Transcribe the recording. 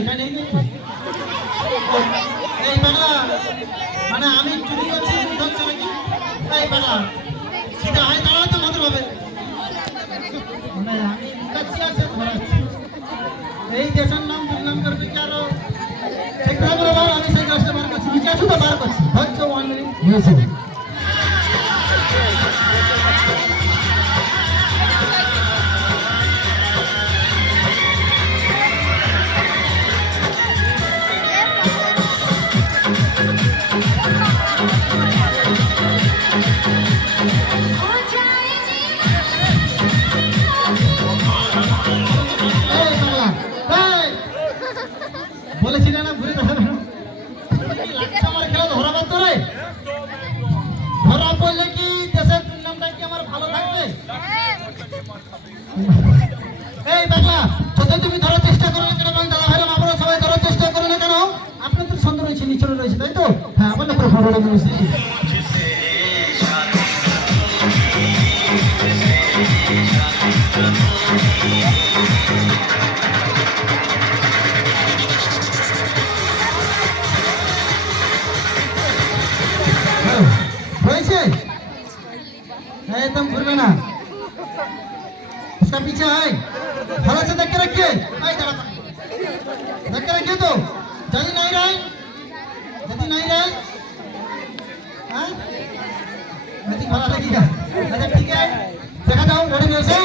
এটা নেই এই বাংলা মানে আমি চুরি করছি ধরছে নাকি এই বাংলা সেটা হয় দাঁড়াও তো ভদ্র হবে মানে আমি লুকাচ্ছি আছে ধরাচ্ছি এই দেশের নাম দুর্নাম করবি কি আরো আমি সেই কাজটা বার করছি নিচে আসো তো বার করছি ধরছো 1 মিনিট হয়েছে বলেছিল না ঘুরে আমার খেলা ধরাবার তো রে ধরা পড়লে কি দেশের নামটা কি আমার ভালো থাকবে এই বাংলা যদি তুমি ধরার চেষ্টা করো না কেন দাদা ভাইরা আমরা সবাই ধরার চেষ্টা করো না কেন আপনার তো সন্দেহ রয়েছে নিচনে রয়েছে তাই তো হ্যাঁ বলে করে ফটো রয়েছে एकदम घूरना ना इसका पीछे है थोड़ा सा धक्के रखिए धक्के रखिए तो जल्दी नहीं रहे जल्दी भला लगेगा अच्छा ठीक है देखा जाओ रेडी से